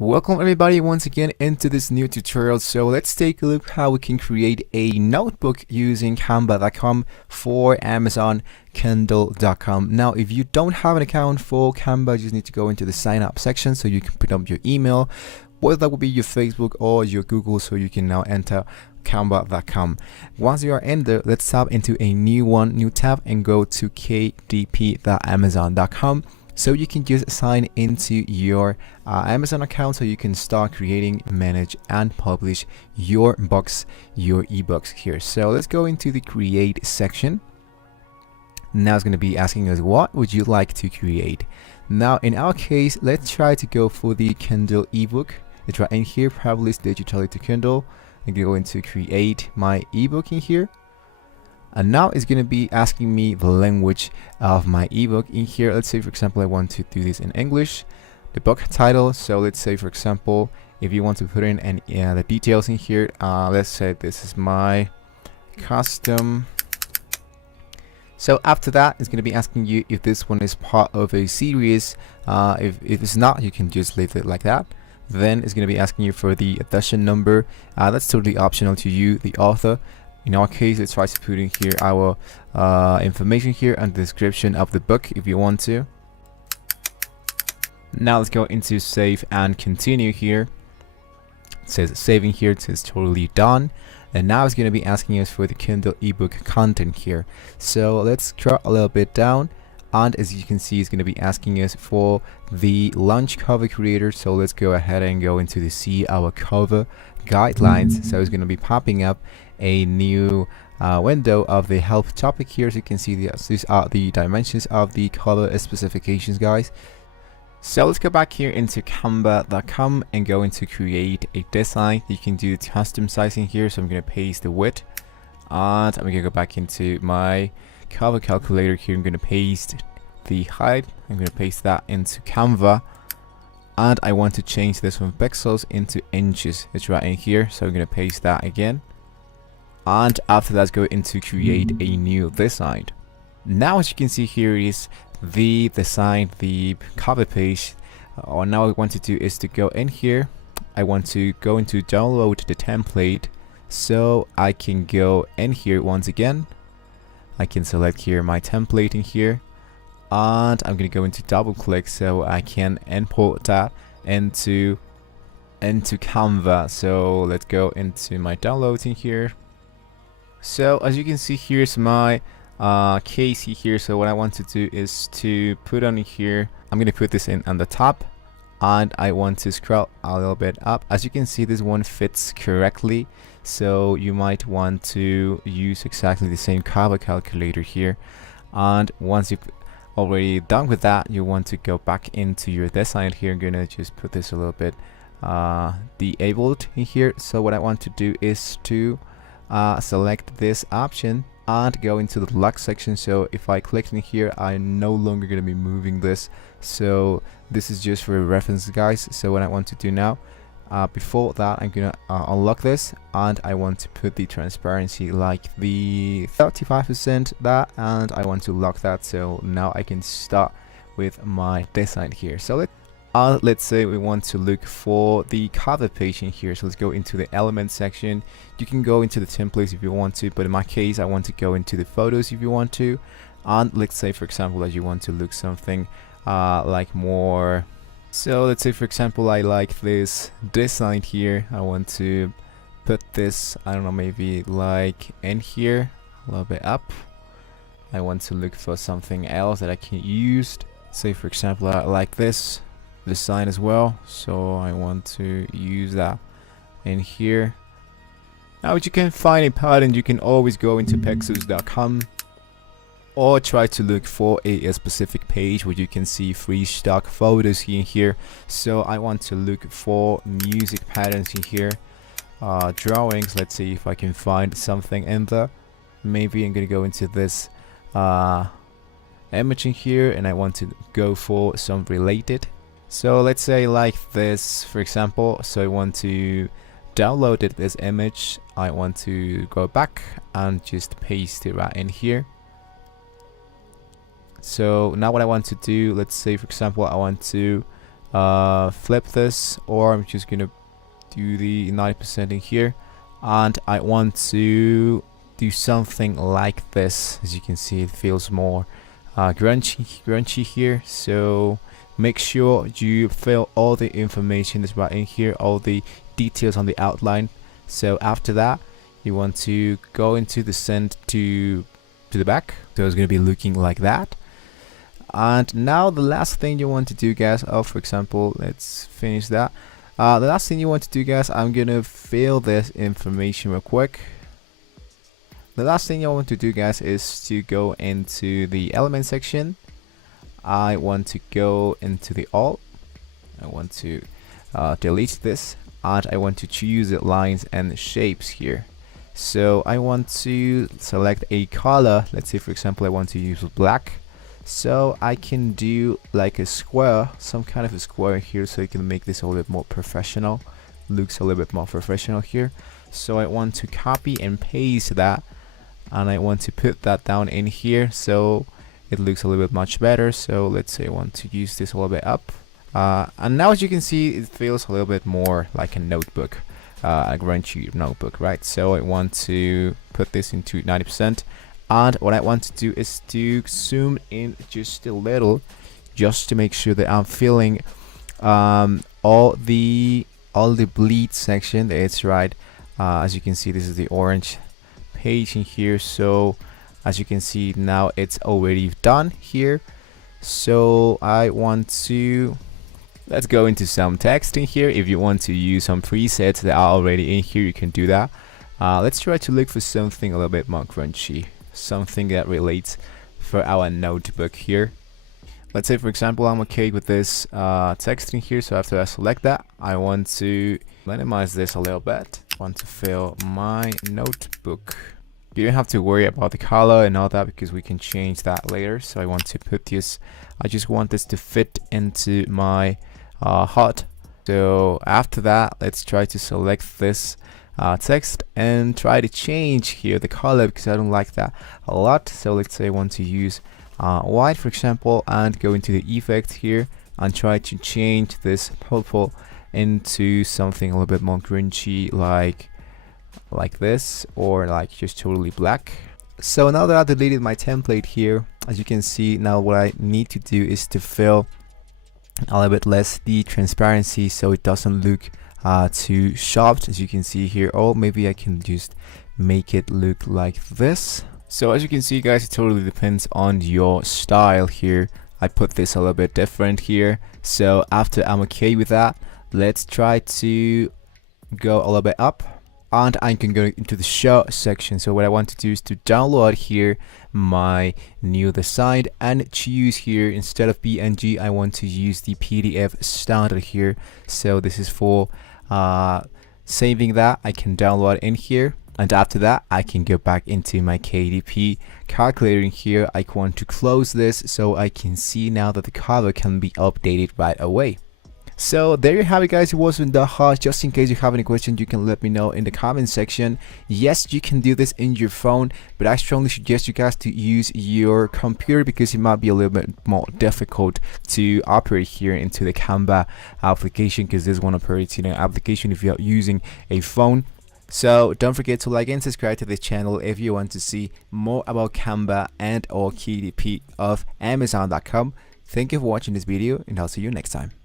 Welcome everybody once again into this new tutorial. So let's take a look how we can create a notebook using canva.com for Amazon Kindle.com. Now if you don't have an account for Canva, you just need to go into the sign up section so you can put up your email, whether that would be your Facebook or your Google, so you can now enter canva.com. Once you are in there, let's tap into a new tab and go to kdp.amazon.com. So you can just sign into your Amazon account so you can start creating, manage and publish your books, your ebooks here. So let's go into the create section. Now it's going to be asking us what would you like to create. Now in our case, let's try to go for the Kindle ebook. It's right in here, publish digitally to Kindle. I'm going to go into create my ebook in here. And now it's going to be asking me the language of my ebook in here. Let's say for example I want to do this in English. The book title, so let's say for example if you want to put in any the details in here, let's say this is my custom. So after that it's going to be asking you if this one is part of a series. If it's not, you can just leave it like that. Then it's going to be asking you for the edition number. That's totally optional to you, the author. In our case, let's try to put in here our information here and the description of the book if you want to. Now let's go into save and continue here. It says saving here, it says totally done. And now it's going to be asking us for the Kindle ebook content here. So let's scroll a little bit down. And as you can see, it's going to be asking us for the launch cover creator. So let's go ahead and go into the see our cover guidelines. So it's going to be popping up a new window of the help topic here. So you can see these are the dimensions of the cover specifications, guys. So let's go back here into canva.com and go into create a design. You can do custom sizing here. So I'm going to paste the width, and I'm going to go back into my cover calculator here. I'm going to paste the height. I'm going to paste that into Canva, and I want to change this from pixels into inches. It's right in here, so I'm going to paste that again. And after that, go into create a new design. Now as you can see here is the design, the cover page. Now what I want to do is to go in here. I want to go into download the template, so I can go in here once again. I can select here my template in here, and I'm going to go into double click so I can import that into Canva. So let's go into my downloads in here. So as you can see, here's my case here. So what I want to do is to put on here, I'm going to put this in on the top, and I want to scroll a little bit up. As you can see, this one fits correctly, so you might want to use exactly the same cover calculator here. And once you've already done with that, you want to go back into your design here. I'm gonna just put this a little bit disabled in here. So what I want to do is to select this option and go into the lock section. So if I click in here, I'm no longer going to be moving this. So this is just for a reference, guys. So what I want to do now, before that, I'm gonna unlock this, and I want to put the transparency like the 35% that, and I want to lock that. So now I can start with my design here. So let's say we want to look for the cover page in here. So let's go into the element section. You can go into the templates if you want to, but in my case I want to go into the photos if you want to. And let's say for example that you want to look something like more. So let's say for example I like this design here. I want to put this, I don't know, maybe like in here a little bit up. I want to look for something else that I can use. Say for example I like this design as well, so I want to use that in here. Now if you can find a pattern, you can always go into pexels.com or try to look for a specific page where you can see free stock photos in here. So I want to look for music patterns in here, drawings. Let's see if I can find something in there. Maybe I'm gonna go into this image in here, and I want to go for some related. So let's say like this, for example. So I want to download this image. I want to go back and just paste it right in here. So now what I want to do, let's say for example I want to flip this, or I'm just gonna do the 90% in here, and I want to do something like this. As you can see, it feels more grungy here. So make sure you fill all the information that's right in here, all the details on the outline. So after that, you want to go into the send to the back, so it's going to be looking like that. And now the last thing you want to do, guys, for example, let's finish that. The last thing you want to do, guys, I'm gonna fill this information real quick. The last thing I want to do, guys, is to go into the element section. I want to go into the alt. I want to delete this, and I want to choose the lines and shapes here. So I want to select a color. Let's say, for example, I want to use black. So I can do like a square, some kind of a square here, so you can make this a little bit more professional. Looks a little bit more professional here. So I want to copy and paste that, and I want to put that down in here so it looks a little bit much better. So let's say I want to use this a little bit up, and now as you can see, it feels a little bit more like a notebook, a grungy notebook, right? So I want to put this into 90%. And what I want to do is to zoom in just a little, just to make sure that I'm filling all the bleed section. It's right. As you can see, this is the orange page in here. So as you can see now, it's already done here. So I want to, let's go into some text in here. If you want to use some presets that are already in here, you can do that. Let's try to look for something a little bit more crunchy. Something that relates for our notebook here. Let's say, for example, I'm okay with this text in here. So after I select that, I want to minimize this a little bit. I want to fill my notebook. You don't have to worry about the color and all that, because we can change that later. So I want to put this, I just want this to fit into my HUD. So after that, let's try to select this text and try to change here the color, because I don't like that a lot. So let's say I want to use white, for example, and go into the effect here and try to change this purple into something a little bit more grungy, like this, or like just totally black. So now that I deleted my template here, as you can see, now what I need to do is to fill a little bit less the transparency, so it doesn't look too sharp, as you can see here. Or maybe I can just make it look like this. So as you can see, guys, it totally depends on your style here. I put this a little bit different here. So after I'm okay with that, let's try to go a little bit up, and I can go into the show section. So what I want to do is to download here my new design and choose here, instead of PNG, I want to use the PDF standard here. So this is for saving that. I can download in here, and after that I can go back into my KDP calculator in here. I want to close this so I can see now that the cover can be updated right away. So there you have it, guys. It wasn't that hard. Just in case you have any questions, you can let me know in the comment section. Yes, you can do this in your phone, but I strongly suggest you guys to use your computer, because it might be a little bit more difficult to operate here into the CANVA application, because this one operates in an application if you are using a phone. So don't forget to like and subscribe to this channel if you want to see more about CANVA and or KDP of Amazon.com. Thank you for watching this video, and I'll see you next time.